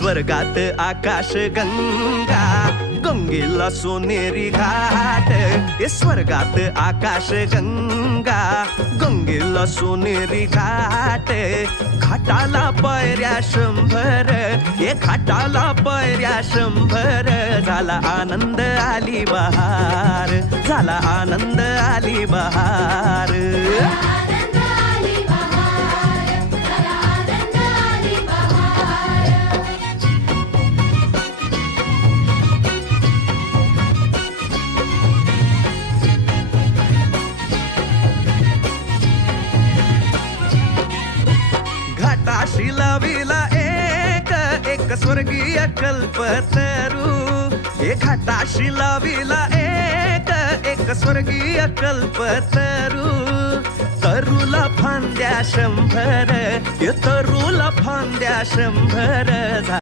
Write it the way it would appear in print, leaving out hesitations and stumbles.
स्वर्गात आकाश गंगा, गंगेला सोनेरी घाट. स्वर्गात आकाश गंगा, गंगेला सोनेरी घाट. घाटाला पायऱ्या 100, घाटाला पायऱ्या 100. झाला आनंद आली बहार, झाला आनंद आली बहार. घाटाशी लाविला एक स्वर्गीय कल्पतरू. घाटाशी लाविला एक स्वर्गीय कल्पतरू. तरूला फांद्या 100, तरूला फांद्या 100.